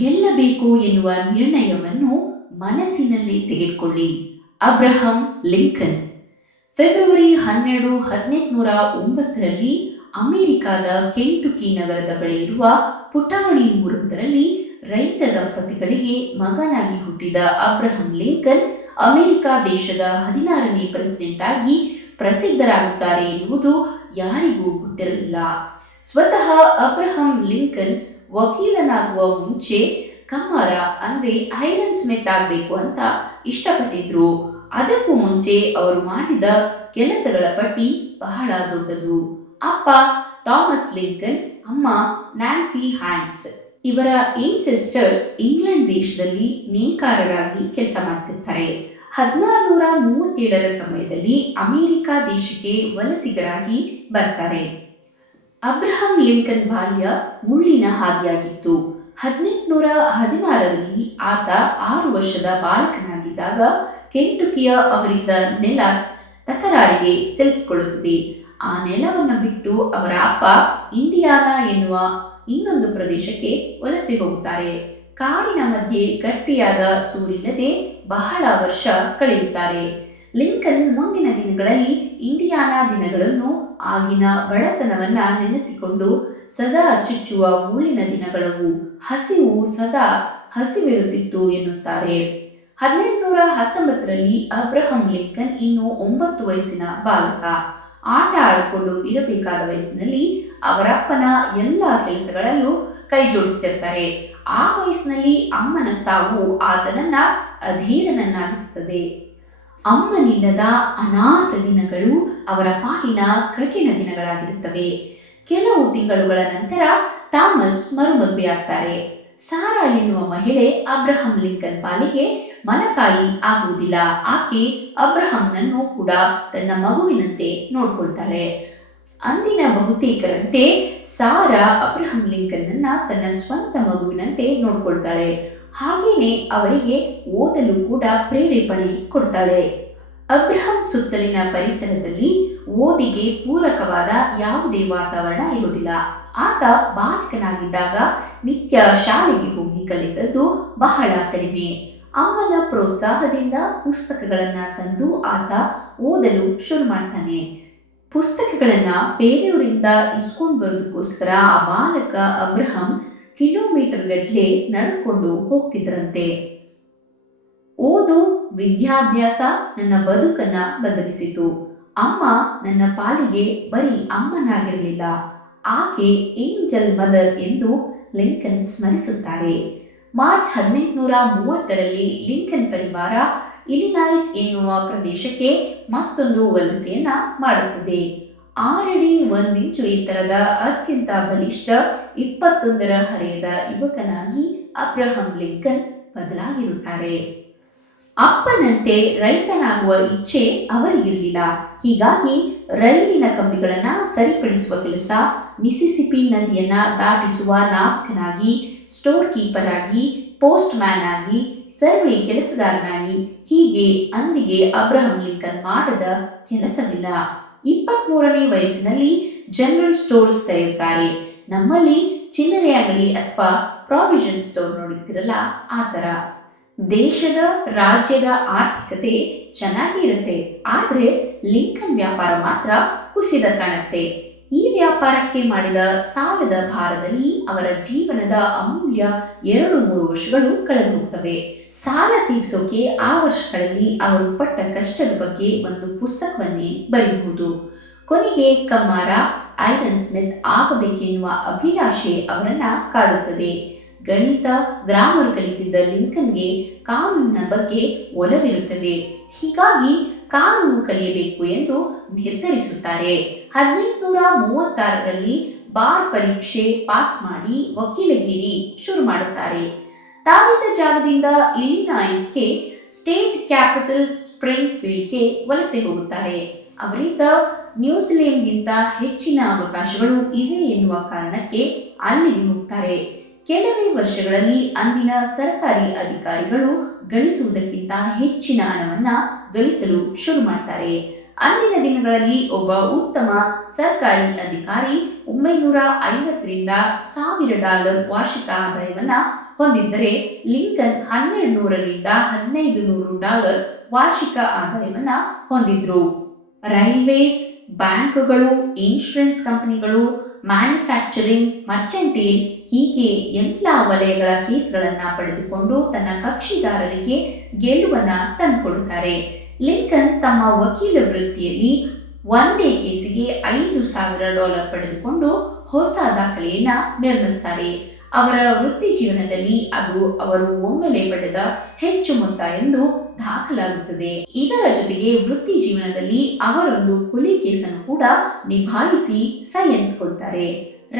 ಗೆಲ್ಲಬೇಕು ಎನ್ನುವ ನಿರ್ಣಯವನ್ನು ಮನಸ್ಸಿನಲ್ಲಿ ತೆಗೆದುಕೊಳ್ಳಿ. ಅಬ್ರಹಂ ಲಿಂಕನ್ ಫೆಬ್ರವರಿ 12, 1809 ಅಮೆರಿಕದ ಕೆಂಟುಕಿ ನಗರದ ಬಳಿ ಇರುವ ಪುಟಾಣಿ ಊರೊಂದರಲ್ಲಿ ರೈತ ದಂಪತಿಗಳಿಗೆ ಮಗನಾಗಿ ಹುಟ್ಟಿದ ಅಬ್ರಹಂ ಲಿಂಕನ್ ಅಮೆರಿಕ ದೇಶದ 16ನೇ ಪ್ರೆಸಿಡೆಂಟ್ ಆಗಿ ಪ್ರಸಿದ್ಧರಾಗುತ್ತಾರೆ ಎನ್ನುವುದು ಯಾರಿಗೂ ಗೊತ್ತಿರಲಿಲ್ಲ. ಸ್ವತಃ ಅಬ್ರಹಂ ಲಿಂಕನ್ ವಕೀಲನಾಗುವ ಮುಂಚೆ ಕಮ್ಮಾರ ಅಂದ್ರೆ ಐರನ್ ಸ್ಮಿತ್ ಆಗಬೇಕು ಅಂತ ಇಷ್ಟಪಟ್ಟಿದ್ರು. ಅದಕ್ಕೂ ಮುಂಚೆ ಅವರು ಮಾಡಿದ ಕೆಲಸಗಳ ಪಟ್ಟಿ ಬಹಳ ದೊಡ್ಡದು. ಅಪ್ಪ ಥಾಮಸ್ ಲಿಂಕನ್, ಅಮ್ಮ ನ್ಯಾನ್ಸಿ ಹ್ಯಾಂಕ್ಸ್. ಇವರ ಏನ್ಸೆಸ್ಟರ್ಸ್ ಇಂಗ್ಲೆಂಡ್ ದೇಶದಲ್ಲಿ ನೇಕಾರರಾಗಿ ಕೆಲಸ ಮಾಡ್ತಿರ್ತಾರೆ. 1637 ಸಮಯದಲ್ಲಿ ಅಮೆರಿಕ ದೇಶಕ್ಕೆ ವಲಸಿಗರಾಗಿ ಬರ್ತಾರೆ. ಅಬ್ರಹಂ ಲಿಂಕನ್ ಬಾಲ್ಯ ಮುಳ್ಳಿನ ಹಾದಿಯಾಗಿತ್ತು. 1816ರಲ್ಲಿ ಆತ 6 ವರ್ಷದ ಬಾಲಕನಾಗಿದ್ದಾಗ ಕೆಂಟುಕಿಯ ಅವರಿಂದ ನೆಲ ತಕರಾರಿಗೆ ಸಿಲುಕಿಕೊಳ್ಳುತ್ತದೆ. ಆ ನೆಲವನ್ನು ಬಿಟ್ಟು ಅವರ ಅಪ್ಪ ಇಂಡಿಯಾನಾ ಎನ್ನುವ ಇನ್ನೊಂದು ಪ್ರದೇಶಕ್ಕೆ ವಲಸೆ ಹೋಗುತ್ತಾರೆ. ಕಾಡಿನ ಮಧ್ಯೆ ಗಟ್ಟಿಯಾದ ಸೂರಿಲ್ಲದೆ ಬಹಳ ವರ್ಷ ಕಳೆಯುತ್ತಾರೆ. ಲಿಂಕನ್ ಮುಂದಿನ ದಿನಗಳಲ್ಲಿ ಇಂಡಿಯಾನಾ ದಿನಗಳನ್ನು, ಆಗಿನ ಬಡತನವನ್ನ ನೆನೆಸಿಕೊಂಡು ಸದಾ ಚುಚ್ಚುವ ಮುಳ್ಳಿನ ದಿನಗಳವು, ಹಸಿವು ಸದಾ ಹಸಿವಿರುತ್ತಿತ್ತು ಎನ್ನುತ್ತಾರೆ. 1819ರಲ್ಲಿ ಅಬ್ರಹಂ ಲಿಂಕನ್ ಇನ್ನು 9 ವಯಸ್ಸಿನ ಬಾಲಕ. ಆಟ ಆಡಿಕೊಂಡು ಇರಬೇಕಾದ ವಯಸ್ಸಿನಲ್ಲಿ ಅವರಪ್ಪನ ಎಲ್ಲ ಕೆಲಸಗಳಲ್ಲೂ ಕೈ ಜೋಡಿಸ್ತಿರ್ತಾರೆ. ಆ ವಯಸ್ಸಿನಲ್ಲಿ ಅಮ್ಮನ ಸಾವು ಆತನನ್ನ ಅಧೀರನನ್ನಾಗಿಸುತ್ತದೆ. ಅಮ್ಮನಿಲ್ಲದ ಅನಾಥ ದಿನಗಳು ಅವರ ಪಾಲಿನ ಕಠಿಣ ದಿನಗಳಾಗಿರುತ್ತವೆ. ಕೆಲವು ತಿಂಗಳುಗಳ ನಂತರ ಥಾಮಸ್ ಮರುಮದುವೆಯಾಗ್ತಾರೆ. ಸಾರಾ ಎನ್ನುವ ಮಹಿಳೆ ಅಬ್ರಹಂ ಲಿಂಕನ್ ಪಾಲಿಗೆ ಮಲತಾಯಿ ಆಗುವುದಿಲ್ಲ. ಆಕೆ ಅಬ್ರಹಂನನ್ನು ಕೂಡ ತನ್ನ ಮಗುವಿನಂತೆ ನೋಡ್ಕೊಳ್ತಾಳೆ. ಅಂದಿನ ಬಹುತೇಕರಂತೆ ಸಾರಾ ಅಬ್ರಹಂ ಲಿಂಕನ್ನನ್ನ ತನ್ನ ಸ್ವಂತ ಮಗುವಿನಂತೆ ನೋಡ್ಕೊಳ್ತಾಳೆ. ಹಾಗೇನೆ ಅವರಿಗೆ ಓದಲು ಕೂಡ ಪ್ರೇರೇಪಣೆ ಕೊಡ್ತಾಳೆ. ಅಬ್ರಹಂ ಸುತ್ತಲಿನ ಪರಿಸರದಲ್ಲಿ ಓದಿಗೆ ಪೂರಕವಾದ ಯಾವುದೇ ವಾತಾವರಣ ಇರುವುದಿಲ್ಲ. ಆತ ಬಾಲಕನಾಗಿದ್ದಾಗ ನಿತ್ಯ ಶಾಲೆಗೆ ಹೋಗಿ ಕಲಿತದ್ದು ಬಹಳ ಕಡಿಮೆ. ಅಮ್ಮನ ಪ್ರೋತ್ಸಾಹದಿಂದ ಪುಸ್ತಕಗಳನ್ನ ತಂದು ಆತ ಓದಲು ಶುರು ಮಾಡ್ತಾನೆ. ಪುಸ್ತಕಗಳನ್ನ ಬೇರೆಯವರಿಂದ ಇಸ್ಕೊಂಡು ಬರೋದಕ್ಕೋಸ್ಕರ ಆ ಬಾಲಕ ಅಬ್ರಹಂ ಕಿಲೋಮೀಟರ್ ಗಟ್ಟಲೆ ನಡೆದುಕೊಂಡು ಹೋಗ್ತಿದ್ರಂತೆ. ಓದು, ವಿದ್ಯಾಭ್ಯಾಸ ನನ್ನ ಬದುಕನ್ನ ಬದಲಿಸಿತು. ಅಮ್ಮ ನನ್ನ ಪಾಲಿಗೆ ಬರೀ ಅಮ್ಮನಾಗಿರಲಿಲ್ಲ, ಆಕೆ ಏಂಜಲ್ ಮದರ್ ಎಂದು ಲಿಂಕನ್ ಸ್ಮರಿಸುತ್ತಾರೆ. ಮಾರ್ಚ್ 1830ರಲ್ಲಿ ಲಿಂಕನ್ ಪರಿವಾರ ಇಲಿನಾಯ್ಸ್ ಎನ್ನುವ ಪ್ರದೇಶಕ್ಕೆ ಮತ್ತೊಂದು ವಲಸೆಯನ್ನ ಮಾಡುತ್ತದೆ. 6 ಅಡಿ 1 ಇಂಚು ಎತ್ತರದ ಅತ್ಯಂತ ಬಲಿಷ್ಠ 21ರ ಹರೆಯದ ಯುವಕನಾಗಿ ಅಬ್ರಹಂ ಲಿಂಕನ್ ಬದಲಾಗಿರುತ್ತಾರೆ. ಅಪ್ಪನಂತೆ ರೈತನಾಗುವ ಇಚ್ಛೆ ಅವರಿಗಿರಲಿಲ್ಲ. ಹೀಗಾಗಿ ರೈಲಿನ ಕಂಬಿಗಳನ್ನ ಸರಿಪಡಿಸುವ ಕೆಲಸ, ಮಿಸಿಸಿಪಿ ನದಿಯನ್ನ ದಾಟಿಸುವ ನಾವಿಕನಾಗಿ, ಸ್ಟೋರ್ ಕೀಪರ್ ಆಗಿ, ಪೋಸ್ಟ್ ಮ್ಯಾನ್ ಆಗಿ, ಸರ್ವೆ ಕೆಲಸಗಾರನಾಗಿ, ಹೀಗೆ ಅಂದಿಗೆ ಅಬ್ರಹಂ ಲಿಂಕನ್ ಮಾಡದ ಕೆಲಸವಿಲ್ಲ. 23ನೇ ವಯಸ್ಸಿನಲ್ಲಿ ಜನರಲ್ ಸ್ಟೋರ್ಸ್ ತೆರೆಯುತ್ತಾರೆ. ನಮ್ಮಲ್ಲಿ ಚಿಲ್ಲರೆ ಅಂಗಡಿ ಅಥವಾ ಪ್ರಾವಿಷನ್ ಸ್ಟೋರ್ ನೋಡಿರ್ತಿರಲ್ಲ, ಆ ಥರ. ದೇಶದ ರಾಜ್ಯದ ಆರ್ಥಿಕತೆ ಚೆನ್ನಾಗಿ ಇರುತ್ತೆ, ಆದರೆ ಲಿಂಕನ್ ವ್ಯಾಪಾರ ಮಾತ್ರ ಕುಸಿದ ಕಾಣುತ್ತೆ. ಈ ವ್ಯಾಪಾರಕ್ಕೆ ಮಾಡಿದ ಸಾಲದ ಭಾರದಲ್ಲಿ ಅವರ ಜೀವನದ ಅಮೂಲ್ಯ 2-3 ವರ್ಷಗಳು ಕಳೆದು ಹೋಗ್ತವೆ. ಸಾಲ ತೀರಿಸೋಕೆ ಆ ವರ್ಷಗಳಲ್ಲಿ ಅವರು ಪಟ್ಟ ಕಷ್ಟದ ಬಗ್ಗೆ ಒಂದು ಪುಸ್ತಕವನ್ನೇ ಬರೆಯಬಹುದು. ಕೊನೆಗೆ ಕಮ್ಮಾರ ಐರನ್ ಸ್ಮಿತ್ ಆಗಬೇಕೆನ್ನುವ ಅಭಿಲಾಷೆ ಅವರನ್ನ ಕಾಡುತ್ತದೆ. ಗಣಿತ, ಗ್ರಾಮರ್ ಕಲಿತಿದ್ದ ಲಿಂಕನ್ಗೆ ಕಾನೂನಿನ ಬಗ್ಗೆ ಒಲವಿರುತ್ತದೆ. ಹೀಗಾಗಿ ಕಾನೂನು ಕಲಿಯಬೇಕು ಎಂದು ನಿರ್ಧರಿಸುತ್ತಾರೆ. 1836ರಲ್ಲಿ ಬಾರ್ ಪರೀಕ್ಷೆ ಪಾಸ್ ಮಾಡಿ ವಕೀಲಗಿರಿ ಶುರು ಮಾಡುತ್ತಾರೆ. ತಾವಿದ್ದ ಜಾಗದಿಂದ ಇಲಿನಾಯ್ಸ್ಗೆ ಸ್ಟೇಟ್ ಕ್ಯಾಪಿಟಲ್ ಸ್ಪ್ರಿಂಗ್ ಫೀಲ್ಡ್ಗೆ ವಲಸೆ ಹೋಗುತ್ತಾರೆ. ಅವರಿಂದ ನ್ಯೂಜಿಲೆಂಡ್ಗಿಂತ ಹೆಚ್ಚಿನ ಅವಕಾಶಗಳು ಇವೆ ಎನ್ನುವ ಕಾರಣಕ್ಕೆ ಅಲ್ಲಿಗೆ ಹೋಗ್ತಾರೆ. ಕೆಲವೇ ವರ್ಷಗಳಲ್ಲಿ ಅಂದಿನ ಸರ್ಕಾರಿ ಅಧಿಕಾರಿಗಳು ಗಳಿಸುವುದಕ್ಕಿಂತ ಹೆಚ್ಚಿನ ಹಣವನ್ನ ಗಳಿಸಲು ಶುರು ಮಾಡ್ತಾರೆ. ಅಂದಿನ ದಿನಗಳಲ್ಲಿ ಒಬ್ಬ ಉತ್ತಮ ಸರ್ಕಾರಿ ಅಧಿಕಾರಿ $950 ರಿಂದ $1000 ವಾರ್ಷಿಕ ಆದಾಯವನ್ನ ಹೊಂದಿದ್ದರೆ ಲಿಂಕನ್ $1200 ವಾರ್ಷಿಕ ಆದಾಯವನ್ನ ಹೊಂದಿದ್ರು. ರೈಲ್ವೇಸ್, ಬ್ಯಾಂಕ್ಗಳು, ಇನ್ಶೂರೆನ್ಸ್ ಕಂಪನಿಗಳು, ಮ್ಯಾನುಫ್ಯಾಕ್ಚರಿಂಗ್, ಮರ್ಚೆಂಟೈಲ್ ಹೀಗೆ ಎಲ್ಲ ವಲಯಗಳ ಕೇಸ್ಗಳನ್ನ ಪಡೆದುಕೊಂಡು ತನ್ನ ಕಕ್ಷಿದಾರರಿಗೆ ಗೆಲುವನ್ನ ತಂದುಕೊಡುತ್ತಾರೆ. ಲಿಂಕನ್ ತಮ್ಮ ವಕೀಲ ವೃತ್ತಿಯಲ್ಲಿ ಒಂದೇ ಕೇಸಿಗೆ $5,000 ಪಡೆದುಕೊಂಡು ಹೊಸ ದಾಖಲೆಯನ್ನ ನಿರ್ಮಿಸ್ತಾರೆ. ಅವರ ವೃತ್ತಿ ಜೀವನದಲ್ಲಿ ಅದು ಅವರು ಒಮ್ಮೆಲೆ ಪಡೆದ ಹೆಚ್ಚು ಮೊತ್ತ ಎಂದು ದಾಖಲಾಗುತ್ತದೆ. ಇದರ ಜೊತೆಗೆ ವೃತ್ತಿ ಜೀವನದಲ್ಲಿ ಅವರೊಂದು ಕೊಲೆ ಕೇಸನ್ನು ಕೂಡ ನಿಭಾಯಿಸಿ ಸೈ ಎನಿಸಿಕೊಳ್ತಾರೆ.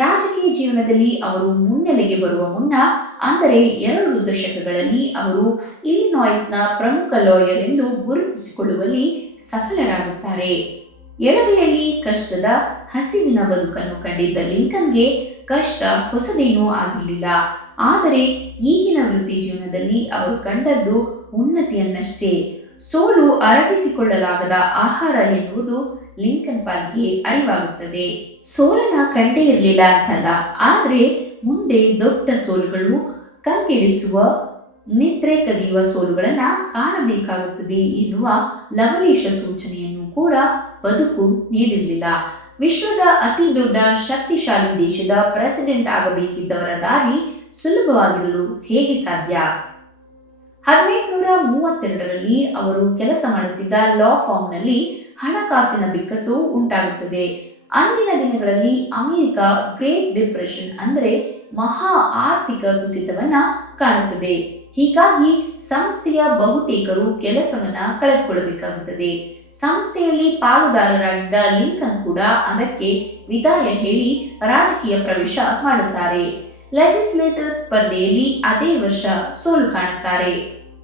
ರಾಜಕೀಯ ಜೀವನದಲ್ಲಿ ಅವರು ಮುನ್ನೆಲೆಗೆ ಬರುವ ಮುನ್ನ ಅಂದರೆ 2 ದಶಕಗಳಲ್ಲಿ ಅವರು ಇಲಿನಾಯ್ಸ್ನ ಪ್ರಮುಖ ಲಾಯರ್ ಎಂದು ಗುರುತಿಸಿಕೊಳ್ಳುವಲ್ಲಿ ಸಫಲರಾಗುತ್ತಾರೆ. ಎಳವೆಯಲ್ಲಿ ಕಷ್ಟದ ಹಸಿವಿನ ಬದುಕನ್ನು ಕಂಡಿದ್ದ ಲಿಂಕನ್ಗೆ ಕಷ್ಟ ಹೊಸದೇನೂ ಆಗಿರಲಿಲ್ಲ. ಆದರೆ ಈಗಿನ ವೃತ್ತಿ ಜೀವನದಲ್ಲಿ ಅವರು ಕಂಡದ್ದು ಉನ್ನತಿಯನ್ನಷ್ಟೇ. ಸೋಲು ಅರಗಿಸಿಕೊಳ್ಳಲಾಗದ ಆಹಾರ ಎನ್ನುವುದು ಲಿಂಕನ್ ಪಾಲ್ಗೆ ಅರಿವಾಗುತ್ತದೆ. ಸೋಲನ ಕಂಡೇ ಇರಲಿಲ್ಲ ಅಂತಲ್ಲ, ಆದರೆ ಮುಂದೆ ದೊಡ್ಡ ಸೋಲುಗಳು, ಕಂಗೆಡಿಸುವ, ನಿದ್ರೆ ಕದಿಯುವ ಸೋಲುಗಳನ್ನ ಕಾಣಬೇಕಾಗುತ್ತದೆ ಎನ್ನುವ ಲವಲೇಶ ಸೂಚನೆಯನ್ನು ಕೂಡ ಬದುಕು ನೀಡಿರಲಿಲ್ಲ. ವಿಶ್ವದ ಅತಿ ದೊಡ್ಡ ಶಕ್ತಿಶಾಲಿ ದೇಶದ ಪ್ರೆಸಿಡೆಂಟ್ ಆಗಬೇಕಿದ್ದವರ ದಾರಿ ಸುಲಭವಾಗಿರಲು ಹೇಗೆ ಸಾಧ್ಯ? 1832ರಲ್ಲಿ ಅವರು ಕೆಲಸ ಮಾಡುತ್ತಿದ್ದ ಲಾ ಫಾರ್ಮ್ನಲ್ಲಿ ಹಣಕಾಸಿನ ಬಿಕ್ಕಟ್ಟು ಉಂಟಾಗುತ್ತದೆ. ಅಂದಿನ ದಿನಗಳಲ್ಲಿ ಅಮೆರಿಕ ಗ್ರೇಟ್ ಡಿಪ್ರೆಷನ್ ಅಂದರೆ ಮಹಾ ಆರ್ಥಿಕ ಕುಸಿತವನ್ನ ಕಾಣುತ್ತದೆ. ಹೀಗಾಗಿ ಸಂಸ್ಥೆಯ ಬಹುತೇಕರು ಕೆಲಸವನ್ನ ಕಳೆದುಕೊಳ್ಳಬೇಕಾಗುತ್ತದೆ. ಸಂಸ್ಥೆಯಲ್ಲಿ ಪಾಲುದಾರರಾಗಿದ್ದ ಲಿಂಕನ್ ಕೂಡ ಅದಕ್ಕೆ ವಿದಾಯ ಹೇಳಿ ರಾಜಕೀಯ ಪ್ರವೇಶ ಮಾಡುತ್ತಾರೆ. ಲೆಜಿಸ್ಲೇಟರ್ ಸ್ಪರ್ಧೆಯಲ್ಲಿ ಅದೇ ವರ್ಷ ಸೋಲು ಕಾಣುತ್ತಾರೆ.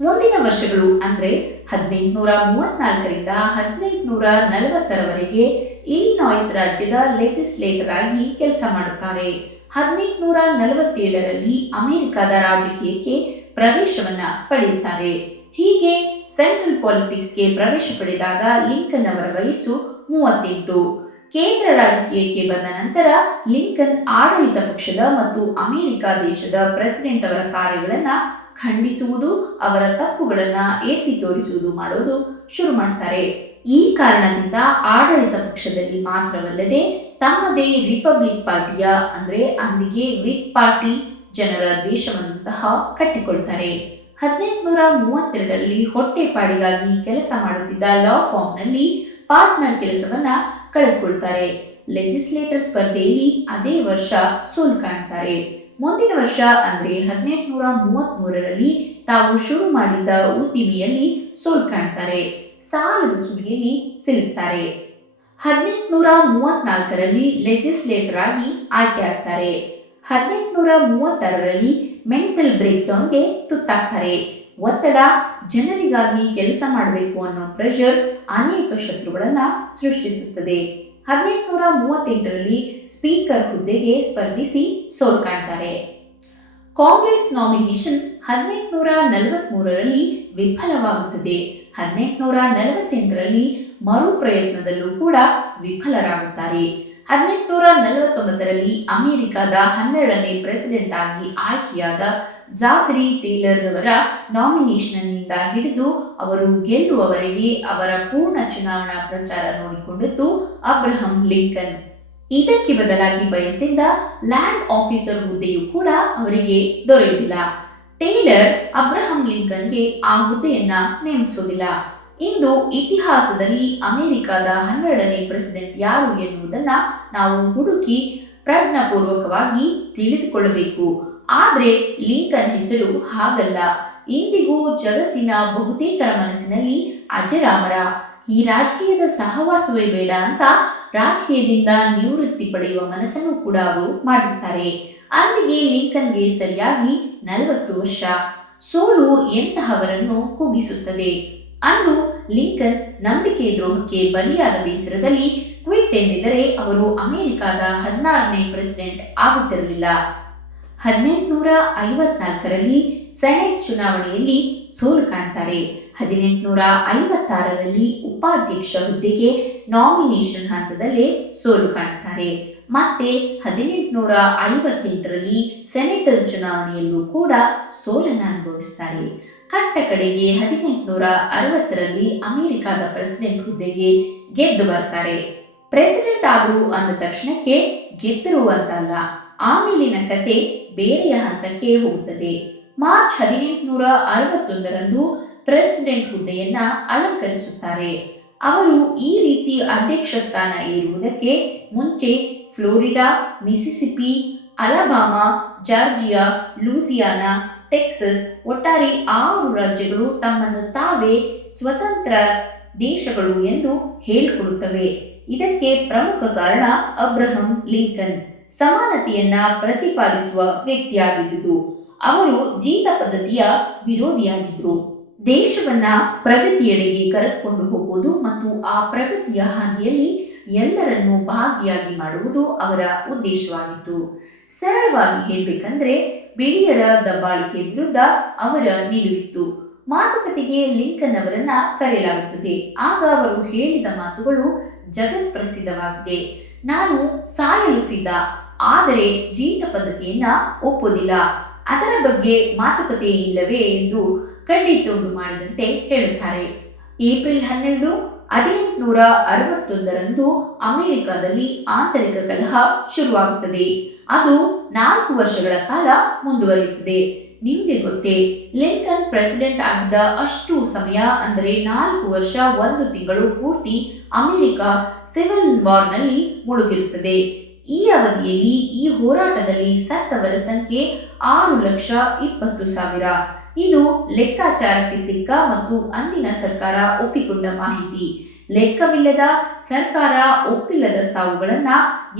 ಮುಂದಿನ ವರ್ಷಗಳು ಅಂದ್ರೆ 1834ರಿಂದ 1840ರವರೆಗೆ ಇಲಿನಾಯ್ಸ್ ರಾಜ್ಯದ ಲೆಜಿಸ್ಲೇಟರ್ ಆಗಿ ಕೆಲಸ ಮಾಡುತ್ತಾರೆ. 1847ರಲ್ಲಿ ಅಮೆರಿಕದ ರಾಜಕೀಯಕ್ಕೆ ಪ್ರವೇಶವನ್ನ ಪಡೆಯುತ್ತಾರೆ. ಹೀಗೆ ಸೆಂಟ್ರಲ್ ಪಾಲಿಟಿಕ್ಸ್ಗೆ ಪ್ರವೇಶ ಪಡೆದಾಗ ಲಿಂಕನ್ ಅವರ ವಯಸ್ಸು 38. ಕೇಂದ್ರ ರಾಜಕೀಯಕ್ಕೆ ಬಂದ ನಂತರ ಲಿಂಕನ್ ಆಡಳಿತ ಪಕ್ಷದ ಮತ್ತು ಅಮೆರಿಕ ದೇಶದ ಪ್ರೆಸಿಡೆಂಟ್ ಅವರ ಕಾರ್ಯಗಳನ್ನ ಖಂಡಿಸುವುದು, ಅವರ ತಪ್ಪುಗಳನ್ನ ಎತ್ತಿ ತೋರಿಸುವುದು ಮಾಡೋದು ಶುರು ಮಾಡ್ತಾರೆ. ಈ ಕಾರಣದಿಂದ ಆಡಳಿತ ಪಕ್ಷದಲ್ಲಿ ಮಾತ್ರವಲ್ಲದೆ ತಮ್ಮದೇ ರಿಪಬ್ಲಿಕ್ ಪಾರ್ಟಿಯ ಅಂದ್ರೆ ಅಂದಿಗೆ ವಿಗ್ ಪಾರ್ಟಿ ಜನರ ದ್ವೇಷವನ್ನು ಸಹ ಕಟ್ಟಿಕೊಳ್ತಾರೆ. 1832ರಲ್ಲಿ ಹೊಟ್ಟೆಪಾಡಿಗಾಗಿ ಕೆಲಸ ಮಾಡುತ್ತಿದ್ದ ಲಾ ಫಾರ್ಮ್ನಲ್ಲಿ ಪಾರ್ಟ್ನರ್ ಕೆಲಸವನ್ನ ಕಳೆದುಕೊಳ್ತಾರೆ. ಲೆಜಿಸ್ಲೇಟರ್ ಸ್ಪರ್ಧೆಯಲ್ಲಿ ಅದೇ ವರ್ಷ ಸೋಲು ಕಾಣ್ತಾರೆ. ಮುಂದಿನ ವರ್ಷ ಅಂದ್ರೆ 1833ರಲ್ಲಿ ತಾವು ಶುರು ಮಾಡಿದ್ದ ಉದ್ದಿಮೆಯಲ್ಲಿ ಸೋಲು ಕಾಣ್ತಾರೆ. ಸಾಲದ ಸುಳಿಯಲ್ಲಿ ಸಿಲುಕ್ತಾರೆ. 1834ರಲ್ಲಿ ಲೆಜಿಸ್ಲೇಟರ್ ಆಗಿ ಆಯ್ಕೆ ಆಗ್ತಾರೆ. 1836ರಲ್ಲಿ ಮೆಂಟಲ್ ಬ್ರೇಕ್ ಡೌನ್ಗೆ ತುತ್ತಾಗ್ತಾರೆ. ಒತ್ತಡ, ಜನರಿಗಾಗಿ ಕೆಲಸ ಮಾಡಬೇಕು ಅನ್ನೋ ಪ್ರೆಷರ್ ಅನೇಕ ಶತ್ರುಗಳನ್ನ ಸೃಷ್ಟಿಸುತ್ತದೆ. 1838ರಲ್ಲಿ ಸ್ಪೀಕರ್ ಹುದ್ದೆಗೆ ಸ್ಪರ್ಧಿಸಿ ಸೋಲು ಕಾಣ್ತಾರೆ. ಕಾಂಗ್ರೆಸ್ ನಾಮಿನೇಷನ್ 1843ರಲ್ಲಿ ವಿಫಲವಾಗುತ್ತದೆ. 1848ರಲ್ಲಿ ಮರು ಪ್ರಯತ್ನದಲ್ಲೂ ಕೂಡ ವಿಫಲರಾಗುತ್ತಾರೆ. 1849ರಲ್ಲಿ ಅಮೆರಿಕದ 12ನೇ ಪ್ರೆಸಿಡೆಂಟ್ ಆಗಿ ಆಯ್ಕೆಯಾದ ಜಾಕರಿ ಟೇಲರ್ ರವರ ನಾಮಿನೇಷನ್ನಿಂದ ಹಿಡಿದು ಅವರು ಗೆಲ್ಲುವವರೆಗೆ ಅವರ ಪೂರ್ಣ ಚುನಾವಣಾ ಪ್ರಚಾರ ನೋಡಿಕೊಂಡಿದ್ದು ಅಬ್ರಹಂ ಲಿಂಕನ್. ಇದಕ್ಕೆ ಬದಲಾಗಿ ಬಯಸಿದ್ದ ಲ್ಯಾಂಡ್ ಆಫೀಸರ್ ಹುದ್ದೆಯೂ ಕೂಡ ಅವರಿಗೆ ದೊರೆಯುವುದಿಲ್ಲ. ಟೇಲರ್ ಅಬ್ರಹಂ ಲಿಂಕನ್ಗೆ ಆ ಹುದ್ದೆಯನ್ನ ನೇಮಿಸುವುದಿಲ್ಲ. ಇಂದು ಇತಿಹಾಸದಲ್ಲಿ ಅಮೆರಿಕದ 12ನೇ ಪ್ರೆಸಿಡೆಂಟ್ ಯಾರು ಎನ್ನುವುದನ್ನ ನಾವು ಹುಡುಕಿ ಪ್ರಜ್ಞಾಪೂರ್ವಕವಾಗಿ ತಿಳಿದುಕೊಳ್ಳಬೇಕು. ಆದ್ರೆ ಲಿಂಕನ್ ಹೆಸರು ಹಾಗಲ್ಲ. ಇಂದಿಗೂ ಜಗತ್ತಿನ ಬಹುತೇಕರ ಮನಸ್ಸಿನಲ್ಲಿ ಅಜರಾಮರ. ಈ ರಾಜಕೀಯದ ಸಹವಾಸವೇ ಬೇಡ ಅಂತ ರಾಜಕೀಯದಿಂದ ನಿವೃತ್ತಿ ಪಡೆಯುವ ಮನಸ್ಸನ್ನು ಕೂಡ ಅವರು ಮಾಡಿರ್ತಾರೆ. ಅಂದಿಗೆ ಲಿಂಕನ್ಗೆ ಸರಿಯಾಗಿ 40 ವರ್ಷ. ಸೋಲು ಎಂತಹವರನ್ನು ಕುಗ್ಗಿಸುತ್ತದೆ. ಅಂದು ಲಿಂಕನ್ ನಂಬಿಕೆ ದ್ರೋಹಕ್ಕೆ ಬಲಿಯಾದ ಬೇಸರದಲ್ಲಿ ಕ್ವಿಟ್ ಎಂದಿದ್ದರೆ ಅವರು ಅಮೆರಿಕದ 16ನೇ ಪ್ರೆಸಿಡೆಂಟ್ ಆಗುತ್ತಿರಲಿಲ್ಲ. 1854ರಲ್ಲಿ ಸೆನೆಟ್ ಚುನಾವಣೆಯಲ್ಲಿ ಸೋಲು ಕಾಣ್ತಾರೆ. 1856ರಲ್ಲಿ ಉಪಾಧ್ಯಕ್ಷ ಹುದ್ದೆಗೆ ನಾಮಿನೇಷನ್ ಹಂತದಲ್ಲೇ ಸೋಲು ಕಾಣ್ತಾರೆ. ಮತ್ತೆ 1858ರಲ್ಲಿ ಸೆನೆಟರ್ ಚುನಾವಣೆಯಲ್ಲೂ ಕೂಡ ಸೋಲನ್ನು ಅನುಭವಿಸ್ತಾರೆ. ಕಟ್ಟ ಕಡೆಗೆ 1860ರಲ್ಲಿ ಅಮೆರಿಕದ ಪ್ರೆಸಿಡೆಂಟ್ ಹುದ್ದೆಗೆ ಗೆದ್ದು ಬರ್ತಾರೆ. ಪ್ರೆಸಿಡೆಂಟ್ ಆದ್ರು ಅಂದ ತಕ್ಷಣಕ್ಕೆ ಗೆದ್ದರು ಅಂತಲ್ಲ, ಆಮೇಲಿನ ಕತೆ ಬೇರೆಯ ಹಂತಕ್ಕೆ ಹೋಗುತ್ತದೆ. ಮಾರ್ಚ್ 1861ರಂದು ಪ್ರೆಸಿಡೆಂಟ್ ಹುದ್ದೆಯನ್ನ ಅಲಂಕರಿಸುತ್ತಾರೆ. ಅವರು ಈ ರೀತಿ ಅಧ್ಯಕ್ಷ ಸ್ಥಾನ ಏರುವುದಕ್ಕೆ ಮುಂಚೆ Florida, Mississippi, Alabama, Georgia, Louisiana, Texas ಒಟ್ಟಾರೆ 6 ರಾಜ್ಯಗಳು ತಮ್ಮನ್ನು ತಾವೇ ಸ್ವತಂತ್ರ ದೇಶಗಳು ಎಂದು ಹೇಳಿಕೊಳ್ಳುತ್ತವೆ. ಇದಕ್ಕೆ ಪ್ರಮುಖ ಕಾರಣ ಅಬ್ರಹಂ ಲಿಂಕನ್ ಸಮಾನತೆಯನ್ನ ಪ್ರತಿಪಾದಿಸುವ ವ್ಯಕ್ತಿಯಾಗಿದ್ದುದು. ಅವರು ಜೀತ ಪದ್ಧತಿಯ ವಿರೋಧಿಯಾಗಿದ್ದರು. ದೇಶವನ್ನ ಪ್ರಗತಿಯೆಡೆಗೆ ಕರೆದುಕೊಂಡು ಹೋಗುವುದು ಮತ್ತು ಆ ಪ್ರಗತಿಯ ಹಾದಿಯಲ್ಲಿ ಎಲ್ಲರನ್ನೂ ಭಾಗಿಯಾಗಿ ಮಾಡುವುದು ಅವರ ಉದ್ದೇಶವಾಗಿತ್ತು. ಸರಳವಾಗಿ ಹೇಳಬೇಕಂದ್ರೆ ಬಿಳಿಯರ ದಬ್ಬಾಳಿಕೆ ವಿರುದ್ಧ ಅವರ ನಿಲುವಿತ್ತು. ಮಾತುಕತೆಗೆ ಲಿಂಕನ್ ಅವರನ್ನ ಕರೆಯಲಾಗುತ್ತದೆ. ಆಗ ಅವರು ಹೇಳಿದ ಮಾತುಗಳು ಜಗತ್ಪ್ರಸಿದ್ಧವಾಗಿದೆ. ನಾನು ಸಾಯಲು ಸಿದ್ಧ, ಆದರೆ ಜೀತ ಪದ್ಧತಿಯನ್ನ ಒಪ್ಪುವುದಿಲ್ಲ. ಅದರ ಬಗ್ಗೆ ಮಾತುಕತೆ ಇಲ್ಲವೇ ಎಂದು ಕಡ್ಡಿತುಂಡು ಮಾಡಿದಂತೆ ಹೇಳುತ್ತಾರೆ. ಏಪ್ರಿಲ್ 12, 1861ರಂದು ಅಮೆರಿಕದಲ್ಲಿ ಆಂತರಿಕ ಕಲಹ ಶುರುವಾಗುತ್ತದೆ. ಅದು 4 ವರ್ಷಗಳ ಕಾಲ ಮುಂದುವರಿಯುತ್ತದೆ. ನಿಮಗೆ ಗೊತ್ತೇ, ಲಿಂಕನ್ ಪ್ರೆಸಿಡೆಂಟ್ ಆಗಿದ್ದ ಅಷ್ಟು ಸಮಯ ಅಂದರೆ 4 ವರ್ಷ 1 ತಿಂಗಳು ಪೂರ್ತಿ ಅಮೆರಿಕ ಸಿವಿಲ್ ವಾರ್ನಲ್ಲಿ ಮುಳುಗಿರುತ್ತದೆ. ಈ ಅವಧಿಯಲ್ಲಿ ಈ ಹೋರಾಟದಲ್ಲಿ ಸತ್ತವರ ಸಂಖ್ಯೆ 6,20,000. ಇದು ಲೆಕ್ಕಾಚಾರಕ್ಕೆ ಸಿಕ್ಕ ಮತ್ತು ಅಂದಿನ ಸರ್ಕಾರ ಒಪ್ಪಿಕೊಂಡ ಮಾಹಿತಿ. ಲೆಕ್ಕವಿಲ್ಲದ ಸರ್ಕಾರ ಒಪ್ಪಿಲ್ಲದ ಸಾವುಗಳನ್ನ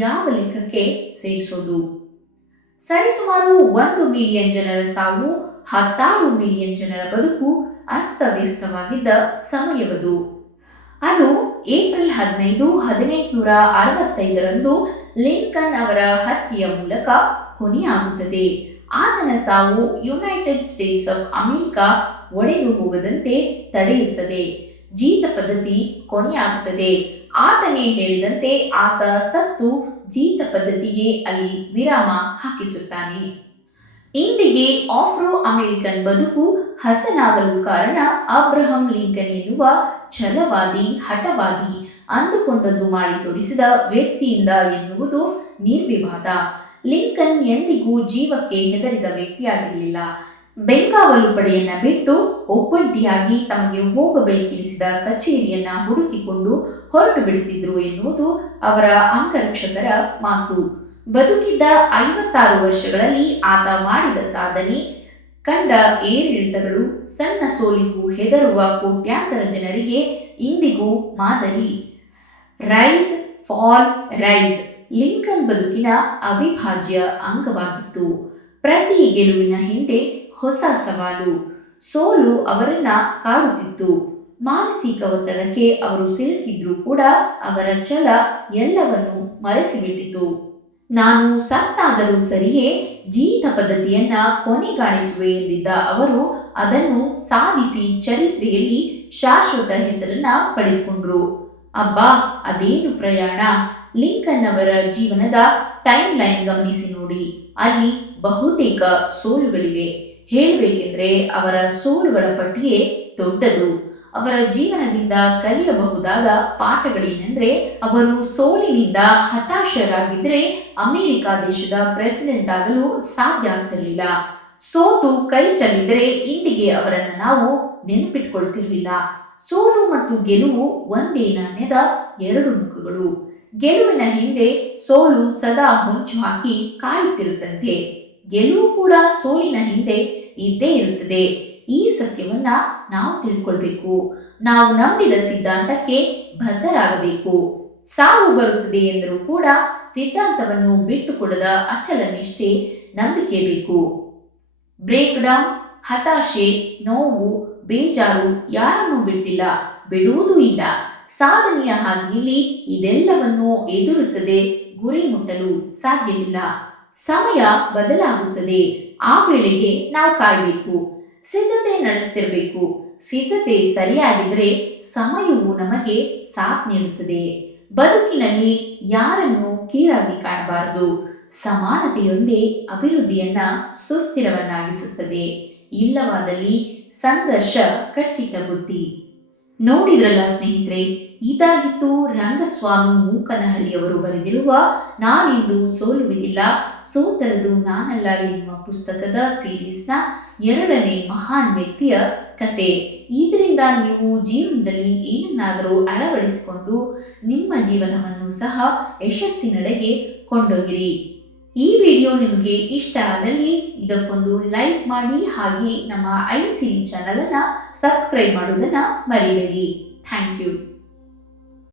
ಯಾವ ಲೆಕ್ಕಕ್ಕೆ ಸೇರಿಸೋದು? ಸರಿಸುಮಾರು 1 ಮಿಲಿಯನ್ ಜನರ ಸಾವು, 16 ಮಿಲಿಯನ್ ಜನರ ಬದುಕು ಅಸ್ತವ್ಯಸ್ತವಾಗಿದ್ದ ಸಮಯವದು. ಅದು ಏಪ್ರಿಲ್ 15, 1865ರಂದು ಲಿಂಕನ್ ಅವರ ಹತ್ಯೆಯ ಮೂಲಕ ಕೊನೆಯಾಗುತ್ತದೆ. ಆತನ ಸಾವು ಯುನೈಟೆಡ್ ಸ್ಟೇಟ್ಸ್ ಆಫ್ ಅಮೆರಿಕಾ ಒಡೆದು ಹೋಗದಂತೆ ತಡೆಯುತ್ತದೆ. ಜೀತ ಪದ್ಧತಿ ಕೊನೆಯಾಗುತ್ತದೆ. ಆತನೇ ಹೇಳಿದಂತೆ ಆತ ಸತ್ತು ಜೀತ ಪದ್ಧತಿಗೆ ಅಲ್ಲಿ ವಿರಾಮ ಹಾಕಿಸುತ್ತಾನೆ. ಇಂದಿಗೆ ಆಫ್ರೋ ಅಮೆರಿಕನ್ ಬದುಕು ಹಸನಾಗಲು ಕಾರಣ ಅಬ್ರಹಂ ಲಿಂಕನ್ ಎನ್ನುವ ಛಲವಾದಿ, ಹಠವಾದಿ, ಅಂದುಕೊಂಡದ್ದು ಮಾಡಿ ತೋರಿಸಿದ ವ್ಯಕ್ತಿಯಿಂದ ಎನ್ನುವುದು ನಿರ್ವಿವಾದ. ಲಿಂಕನ್ ಎಂದಿಗೂ ಜೀವಕ್ಕೆ ಹೆದರಿದ ವ್ಯಕ್ತಿಯಾಗಿರಲಿಲ್ಲ. ಬೆಂಗಾವಲು ಪಡೆಯನ್ನ ಬಿಟ್ಟು ಒಬ್ಬಂಟಿಯಾಗಿ ತಮಗೆ ಹೋಗಬೇಕೆನಿಸಿದ ಕಚೇರಿಯನ್ನ ಹುಡುಕಿಕೊಂಡು ಹೊರಟು ಬಿಡುತ್ತಿದ್ರು ಎನ್ನುವುದು ಅವರ ಅಂಗರಕ್ಷಕರ ಮಾತು. ಬದುಕಿದ್ದ 56 ವರ್ಷಗಳಲ್ಲಿ ಆತ ಮಾಡಿದ ಸಾಧನೆ, ಕಂಡ ಏರಿಳಿತಗಳು, ಸಣ್ಣ ಸೋಲಿಗೂ ಹೆದರುವ ಕೋಟ್ಯಾಂತರ ಜನರಿಗೆ ಇಂದಿಗೂ ಮಾದರಿ. ರೈಸ್, ಫಾಲ್, ರೈಸ್ ಲಿಂಕನ್ ಬದುಕಿನ ಅವಿಭಾಜ್ಯ ಅಂಗವಾಗಿತ್ತು. ಪ್ರತಿ ಗೆಲುವಿನ ಹಿಂದೆ ಹೊಸ ಸವಾಲು, ಸೋಲು ಅವರನ್ನ ಕಾಡುತ್ತಿತ್ತು. ಮಾನಸಿಕ ಒತ್ತಡಕ್ಕೆ ಅವರು ಸಿಲುಕಿದ್ರೂ ಕೂಡ ಅವರ ಛಲ ಎಲ್ಲವನ್ನೂ ಮರೆಸಿಬಿಟ್ಟಿತು. ನಾನು ಸತ್ತಾದರೂ ಸರಿಯೇ ಜೀತ ಪದ್ಧತಿಯನ್ನ ಕೊನೆಗಾಣಿಸುವೆ ಎಂದಿದ್ದ ಅವರು ಅದನ್ನು ಸಾಧಿಸಿ ಚರಿತ್ರೆಯಲ್ಲಿ ಶಾಶ್ವತ ಹೆಸರನ್ನ ಪಡೆದುಕೊಂಡ್ರು. ಅಬ್ಬಾ, ಅದೇನು ಪ್ರಯಾಣ! ಲಿಂಕನ್ ಅವರ ಜೀವನದ ಟೈಮ್ ಲೈನ್ ಗಮನಿಸಿ ನೋಡಿ. ಅಲ್ಲಿ ಬಹುತೇಕ ಸೋಲುಗಳಿವೆ. ಹೇಳಬೇಕೆಂದ್ರೆ ಅವರ ಸೋಲುಗಳ ಪಟ್ಟಿಯೇ ದೊಡ್ಡದು. ಅವರ ಜೀವನದಿಂದ ಕಲಿಯಬಹುದಾದ ಪಾಠಗಳೇನೆಂದ್ರೆ, ಅವರು ಸೋಲಿನಿಂದ ಹತಾಶರಾಗಿದ್ರೆ ಅಮೆರಿಕ ದೇಶದ ಪ್ರೆಸಿಡೆಂಟ್ ಆಗಲು ಸಾಧ್ಯ ಆಗ್ತಿರ್ಲಿಲ್ಲ. ಸೋತು ಕೈ ಚೆಲ್ಲಿದ್ರೆ ಇಂದಿಗೆ ಅವರನ್ನು ನಾವು ನೆನಪಿಟ್ಕೊಳ್ತಿರ್ಲಿಲ್ಲ. ಸೋಲು ಮತ್ತು ಗೆಲುವು ಒಂದೇ ನಾಣ್ಯದ 2 ಮುಖಗಳು. ಗೆಲುವಿನ ಹಿಂದೆ ಸೋಲು ಸದಾ ಹೊಂಚು ಹಾಕಿ ಕಾಯುತ್ತಿರುತ್ತಂತೆ. ಗೆಲುವು ಕೂಡ ಸೋಲಿನ ಹಿಂದೆ ಇದ್ದೇ ಇರುತ್ತದೆ. ಈ ಸತ್ಯವನ್ನ ನಾವು ತಿಳ್ಕೊಳ್ಬೇಕು. ನಾವು ನಂಬಿದ ಸಿದ್ಧಾಂತಕ್ಕೆ ಬದ್ಧರಾಗಬೇಕು. ಸಾವು ಬರುತ್ತದೆ ಎಂದರೂ ಕೂಡ ಸಿದ್ಧಾಂತವನ್ನು ಬಿಟ್ಟುಕೊಡದ ಅಚಲ ನಿಷ್ಠೆ, ನಂಬಿಕೆ ಬೇಕು. ಬ್ರೇಕ್ ಡೌನ್, ಹತಾಶೆ, ನೋವು, ಬೇಜಾರು ಯಾರನ್ನೂ ಬಿಟ್ಟಿಲ್ಲ, ಬಿಡುವುದೂ ಇಲ್ಲ. ಸಾಧನೆಯ ಹಾದಿಯಲ್ಲಿ ಇದೆಲ್ಲವನ್ನು ಎದುರಿಸದೆ ಗುರಿ ಮುಟ್ಟಲು ಸಾಧ್ಯವಿಲ್ಲ. ಸಮಯ ಬದಲಾಗುತ್ತದೆ. ಆ ವೇಳೆಗೆ ನಾವು ಕಾಯಬೇಕು, ಸಿದ್ಧತೆ ನಡೆಸ್ತಿರಬೇಕು. ಸಿದ್ಧತೆ ಸರಿಯಾಗಿದ್ರೆ ಸಮಯವು ನಮಗೆ ಸಾಥ್ ನೀಡುತ್ತದೆ. ಬದುಕಿನಲ್ಲಿ ಯಾರನ್ನು ಕೀಳಾಗಿ ಕಾಣಬಾರದು. ಸಮಾನತೆಯೊಂದೇ ಅಭಿವೃದ್ಧಿಯನ್ನ ಸುಸ್ಥಿರವನ್ನಾಗಿಸುತ್ತದೆ. ಇಲ್ಲವಾದಲ್ಲಿ ಸಂಘರ್ಷ ಕಟ್ಟಿಟ್ಟ ಬುದ್ಧಿ. ನೋಡಿದ್ರಲ್ಲ ಸ್ನೇಹಿತರೆ, ಇದಾಗಿತ್ತು ರಂಗಸ್ವಾಮಿ ಮೂಕನಹಳ್ಳಿಯವರು ಬರೆದಿರುವ ನಾನಿಂದು ಸೋಲುವುದಿಲ್ಲ, ಸೋತರದು ನಾನಲ್ಲ ಎನ್ನುವ ಪುಸ್ತಕದ ಸೀರೀಸ್ನ 2ನೇ ಮಹಾನ್ ವ್ಯಕ್ತಿಯ ಕತೆ. ಇದರಿಂದ ನೀವು ಜೀವನದಲ್ಲಿ ಏನನ್ನಾದರೂ ಅಳವಡಿಸಿಕೊಂಡು ನಿಮ್ಮ ಜೀವನವನ್ನು ಸಹ ಯಶಸ್ಸಿನೆಡೆಗೆ ಕೊಂಡೊಯ್ಯಿರಿ. ಈ ವಿಡಿಯೋ ನಿಮಗೆ ಇಷ್ಟ ಆದಲ್ಲಿ ಇದಕ್ಕೊಂದು ಲೈಕ್ ಮಾಡಿ, ಹಾಗೆ ನಮ್ಮ ಐಸಿರಿ ಚಾನಲ್ ಅನ್ನು ಸಬ್ಸ್ಕ್ರೈಬ್ ಮಾಡುವುದನ್ನು ಮರಿಬೇಡಿ. Thank you.